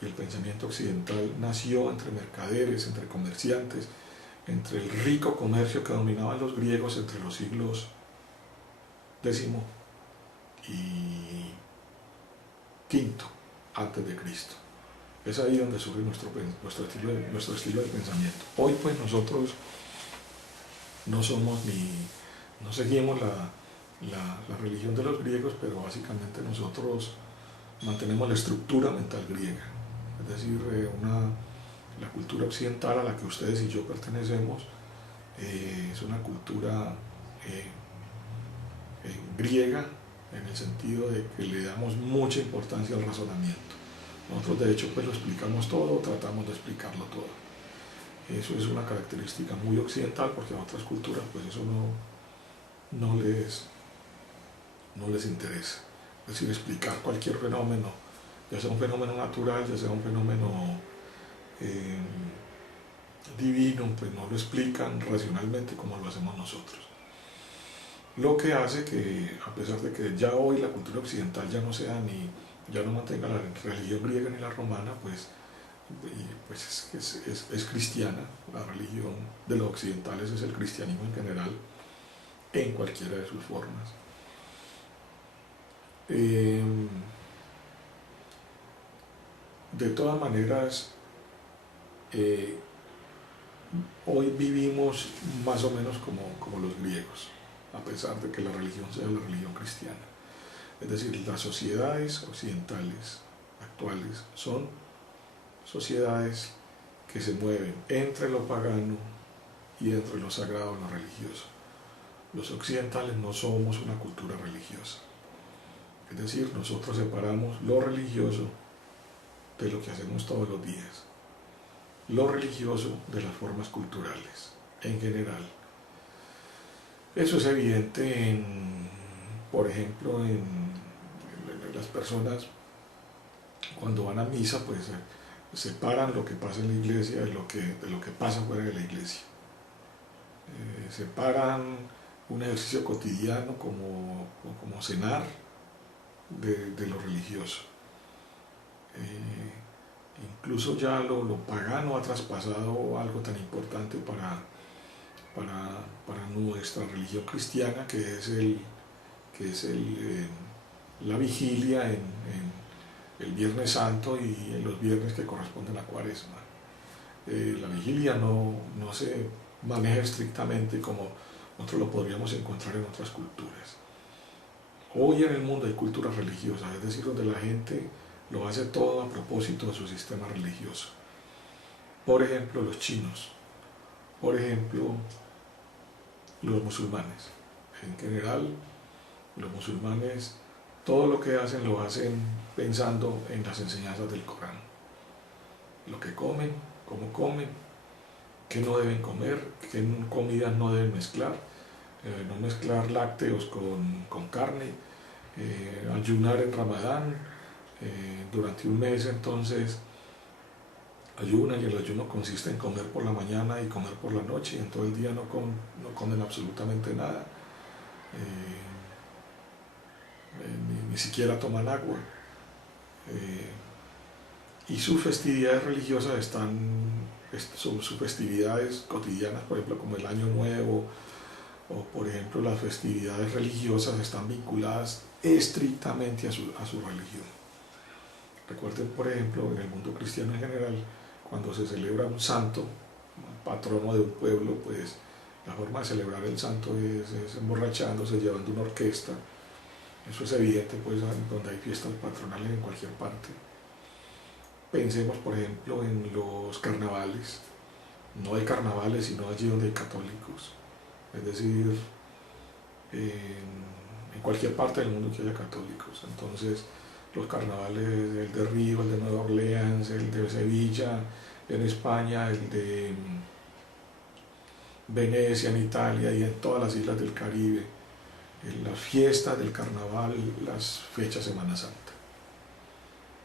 y el pensamiento occidental nació entre mercaderes, entre comerciantes, entre el rico comercio que dominaban los griegos entre los siglos X y V antes de Cristo. Es ahí donde surge nuestro estilo de pensamiento. Hoy pues nosotros no seguimos la religión de los griegos, pero básicamente nosotros mantenemos la estructura mental griega, es decir, la cultura occidental a la que ustedes y yo pertenecemos es una cultura griega, en el sentido de que le damos mucha importancia al razonamiento. Nosotros de hecho pues lo explicamos todo, tratamos de explicarlo todo. Eso es una característica muy occidental, porque a otras culturas pues eso no les interesa. Es decir, explicar cualquier fenómeno, ya sea un fenómeno natural, ya sea un fenómeno divino, pues no lo explican racionalmente como lo hacemos nosotros. Lo que hace que, a pesar de que ya hoy la cultura occidental ya no mantenga la religión griega ni la romana, pues es cristiana. La religión de los occidentales es el cristianismo en general, en cualquiera de sus formas. De todas maneras, hoy vivimos más o menos como los griegos, a pesar de que la religión sea la religión cristiana. Es decir, las sociedades occidentales actuales son sociedades que se mueven entre lo pagano y entre lo sagrado y lo religioso. Los occidentales no somos una cultura religiosa. Es decir, nosotros separamos lo religioso de lo que hacemos todos los días, lo religioso de las formas culturales en general. Eso es evidente por ejemplo, en las personas cuando van a misa, pues separan lo que pasa en la iglesia de lo que pasa fuera de la iglesia. Separan un ejercicio cotidiano como cenar de lo religioso. Incluso ya lo pagano ha traspasado algo tan importante para nuestra religión cristiana, que es la vigilia en el Viernes Santo y en los viernes que corresponden a Cuaresma. La vigilia no se maneja estrictamente como nosotros lo podríamos encontrar en otras culturas. Hoy en el mundo hay culturas religiosas, es decir, donde la gente lo hace todo a propósito de su sistema religioso. Por ejemplo, los chinos, por ejemplo, los musulmanes. En general, los musulmanes todo lo que hacen lo hacen pensando en las enseñanzas del Corán. Lo que comen, cómo comen, qué no deben comer, qué comidas no deben mezclar, no mezclar lácteos con carne, ayunar en Ramadán, durante un mes entonces ayunan y el ayuno consiste en comer por la mañana y comer por la noche y en todo el día no comen absolutamente nada, ni siquiera toman agua. Y sus festividades religiosas son sus festividades cotidianas, por ejemplo como el Año Nuevo, o por ejemplo las festividades religiosas están vinculadas estrictamente a su religión. Recuerden, por ejemplo, en el mundo cristiano en general, cuando se celebra un santo, un patrono de un pueblo, pues la forma de celebrar el santo es emborrachándose, llevando una orquesta. Eso es evidente, pues, donde hay fiestas patronales en cualquier parte. Pensemos, por ejemplo, en los carnavales. No hay carnavales sino allí donde hay católicos. Es decir, en cualquier parte del mundo que haya católicos. Entonces, los carnavales, el de Río, el de Nueva Orleans, el de Sevilla en España, el de Venecia en Italia y en todas las islas del Caribe, las fiestas del carnaval, las fechas Semana Santa.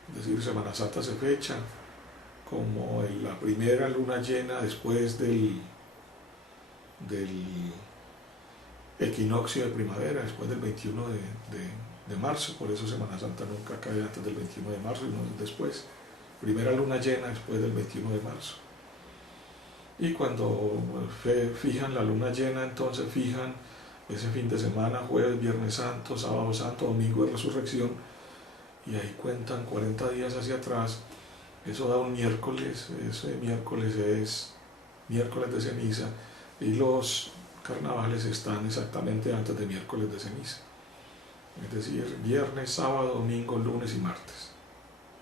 Es decir, Semana Santa se fecha como la primera luna llena después del equinoccio de primavera, después del 21 de marzo, por eso Semana Santa nunca cae antes del 21 de marzo, sino después. Primera luna llena después del 21 de marzo. Y cuando fijan la luna llena, entonces fijan ese fin de semana, jueves, viernes santo, sábado santo, domingo de resurrección, y ahí cuentan 40 días hacia atrás. Eso da un miércoles, ese miércoles es miércoles de ceniza, y los carnavales están exactamente antes de miércoles de ceniza. Es decir, viernes, sábado, domingo, lunes y martes.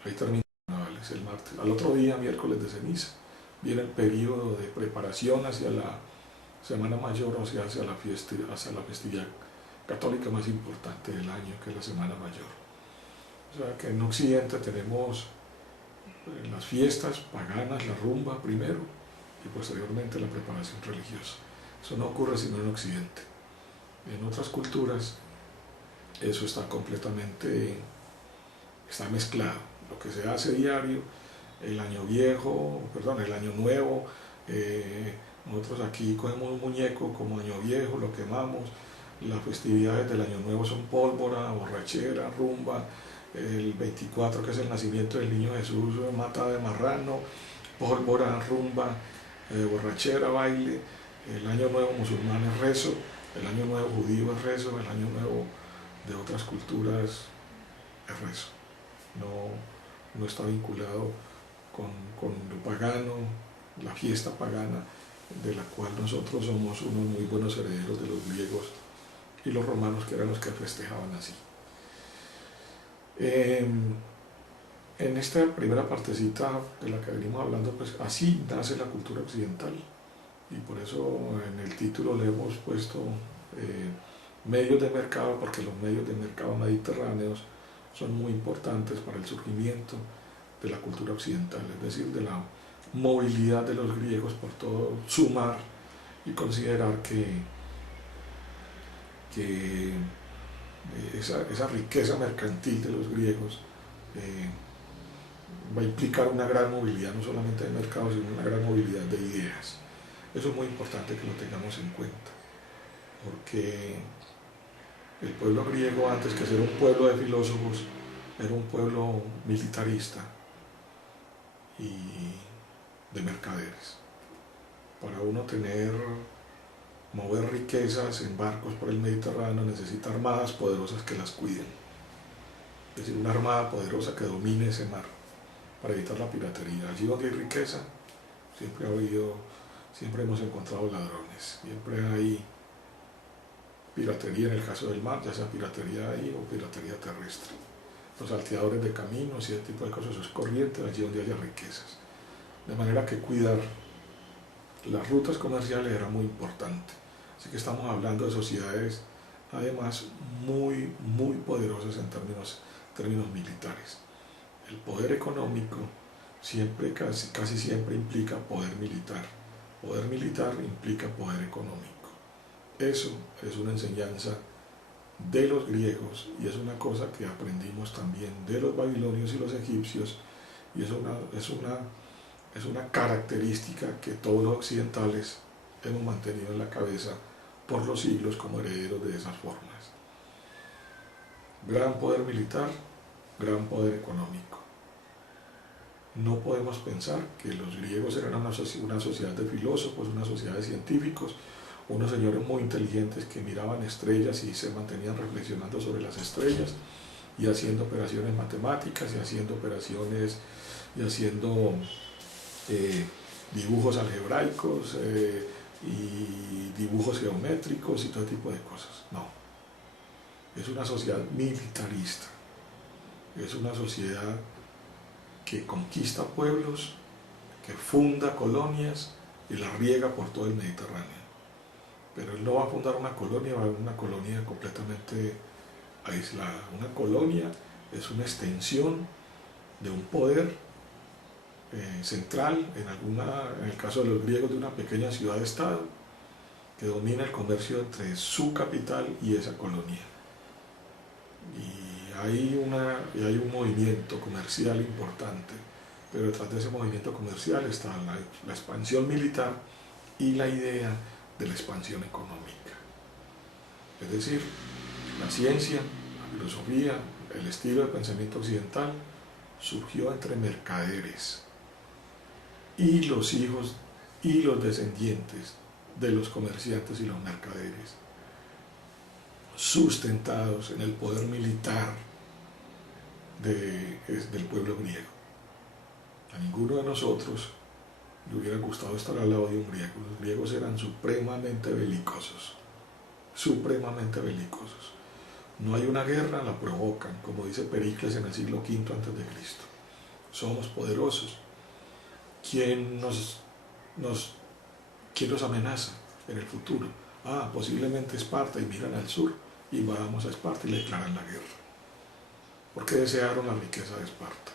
Ahí terminan los carnavales, el martes. Al otro día, miércoles de ceniza, viene el periodo de preparación hacia la Semana Mayor, o sea, hacia la festividad católica más importante del año, que es la Semana Mayor. O sea, que en Occidente tenemos las fiestas paganas, la rumba primero, y posteriormente la preparación religiosa. Eso no ocurre sino en Occidente. En otras culturas eso está mezclado. Lo que se hace diario, el año el año nuevo, nosotros aquí cogemos un muñeco como año viejo, lo quemamos. Las festividades del año nuevo son pólvora, borrachera, rumba. El 24, que es el nacimiento del niño Jesús, mata de marrano, pólvora, rumba, borrachera, baile. El año nuevo musulmán es rezo, el año nuevo judío es rezo, el año nuevo de otras culturas es rezo. No está vinculado con lo pagano, la fiesta pagana, de la cual nosotros somos unos muy buenos herederos de los griegos y los romanos, que eran los que festejaban así. En esta primera partecita de la que venimos hablando, pues así nace la cultura occidental, y por eso en el título le hemos puesto medios de mercado, porque los medios de mercado mediterráneos son muy importantes para el surgimiento de la cultura occidental, es decir, de la movilidad de los griegos por todo su mar, y considerar que esa riqueza mercantil de los griegos va a implicar una gran movilidad, no solamente de mercados, sino una gran movilidad de ideas. Eso es muy importante que lo tengamos en cuenta, porque el pueblo griego, antes que ser un pueblo de filósofos, era un pueblo militarista y de mercaderes. Para uno mover riquezas en barcos por el Mediterráneo, necesita armadas poderosas que las cuiden. Es decir, una armada poderosa que domine ese mar para evitar la piratería. Allí donde hay riqueza, siempre hemos encontrado ladrones, siempre hay piratería en el caso del mar, ya sea piratería ahí o piratería terrestre. Los salteadores de caminos y ese tipo de cosas, eso es corriente allí donde haya riquezas. De manera que cuidar las rutas comerciales era muy importante. Así que estamos hablando de sociedades además muy poderosas en términos militares. El poder económico siempre, casi siempre implica poder militar. Poder militar implica poder económico. Eso es una enseñanza de los griegos y es una cosa que aprendimos también de los babilonios y los egipcios, y es una característica que todos los occidentales hemos mantenido en la cabeza por los siglos como herederos de esas formas. Gran poder militar, gran poder económico. No podemos pensar que los griegos eran una sociedad de filósofos, una sociedad de científicos, unos señores muy inteligentes que miraban estrellas y se mantenían reflexionando sobre las estrellas y haciendo operaciones matemáticas y haciendo dibujos algebraicos y dibujos geométricos y todo tipo de cosas. No, es una sociedad militarista, es una sociedad que conquista pueblos, que funda colonias y las riega por todo el Mediterráneo. Pero él no va a fundar una colonia, va a haber una colonia completamente aislada. Una colonia es una extensión de un poder central, en el caso de los griegos, de una pequeña ciudad-estado que domina el comercio entre su capital y esa colonia. Y hay un movimiento comercial importante, pero detrás de ese movimiento comercial está la expansión militar y la idea de la expansión económica. Es decir, la ciencia, la filosofía, el estilo de pensamiento occidental surgió entre mercaderes y los hijos y los descendientes de los comerciantes y los mercaderes, sustentados en el poder militar del pueblo griego. A ninguno de nosotros le hubiera gustado estar al lado de un griego. Los griegos eran supremamente belicosos, supremamente belicosos. No hay una guerra, la provocan, como dice Pericles en el siglo V a.C. Somos poderosos. ¿Quién nos amenaza en el futuro? Posiblemente Esparta, y miran al sur, invadamos a Esparta y le declaran la guerra. ¿Por qué desearon la riqueza de Esparta?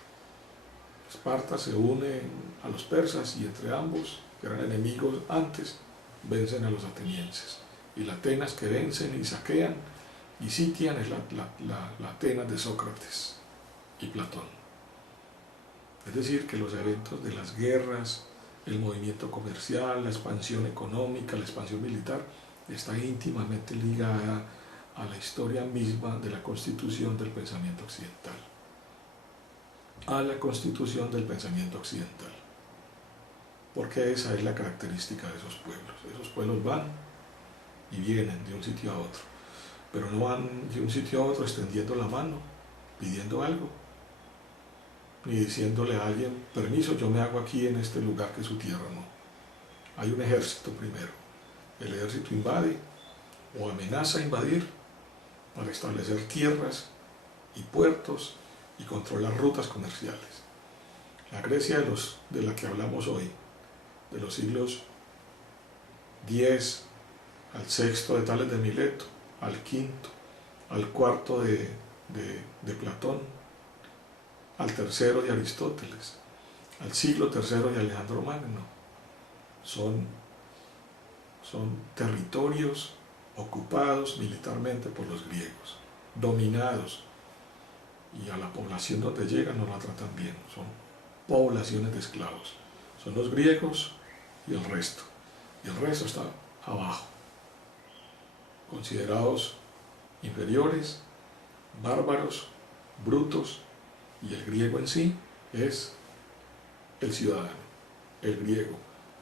Esparta se une a los persas y entre ambos, que eran enemigos antes, vencen a los atenienses. Y la Atenas que vencen y saquean y sitian es la Atenas de Sócrates y Platón. Es decir, que los eventos de las guerras, el movimiento comercial, la expansión económica, la expansión militar, está íntimamente ligada a la historia misma de la constitución del pensamiento occidental. A la constitución del pensamiento occidental. Porque esa es la característica de esos pueblos. Esos pueblos van y vienen de un sitio a otro, pero no van de un sitio a otro extendiendo la mano, pidiendo algo, ni diciéndole a alguien, permiso, yo me hago aquí en este lugar que es su tierra, no. Hay un ejército primero. El ejército invade o amenaza a invadir para establecer tierras y puertos y controlar rutas comerciales. La Grecia de la que hablamos hoy, de los siglos X al VI de Tales de Mileto, al V, al IV de Platón, al III de Aristóteles, al siglo III de Alejandro Magno, son territorios ocupados militarmente por los griegos, dominados, y a la población donde llegan no la tratan bien, son poblaciones de esclavos, son los griegos y el resto está abajo, considerados inferiores, bárbaros, brutos, y el griego en sí es el ciudadano, el griego,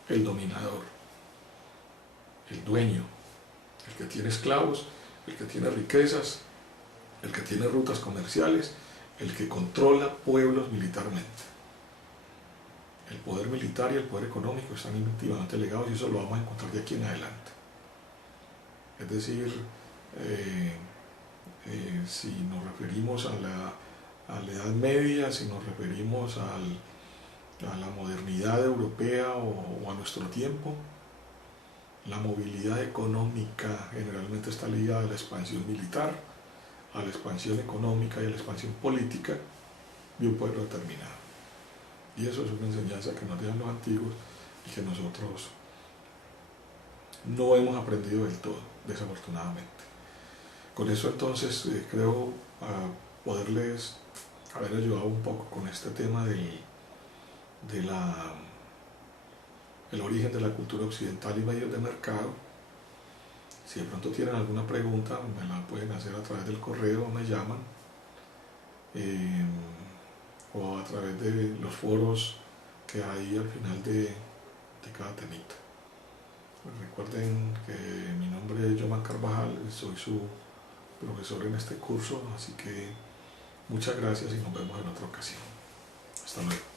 el dominador, el dueño, el que tiene esclavos, el que tiene riquezas, el que tiene rutas comerciales, el que controla pueblos militarmente. El poder militar y el poder económico están íntimamente ligados y eso lo vamos a encontrar de aquí en adelante. Es decir, si nos referimos a la Edad Media, si nos referimos a la modernidad europea o a nuestro tiempo. La movilidad económica generalmente está ligada a la expansión militar, a la expansión económica y a la expansión política de un pueblo determinado. Y eso es una enseñanza que nos dejan los antiguos y que nosotros no hemos aprendido del todo, desafortunadamente. Con eso entonces creo poderles haber ayudado un poco con este tema del origen de la cultura occidental y medios de mercado. Si de pronto tienen alguna pregunta, me la pueden hacer a través del correo, me llaman, o a través de los foros que hay al final de cada temita. Recuerden que mi nombre es Yoman Carvajal, soy su profesor en este curso, así que muchas gracias y nos vemos en otra ocasión. Hasta luego.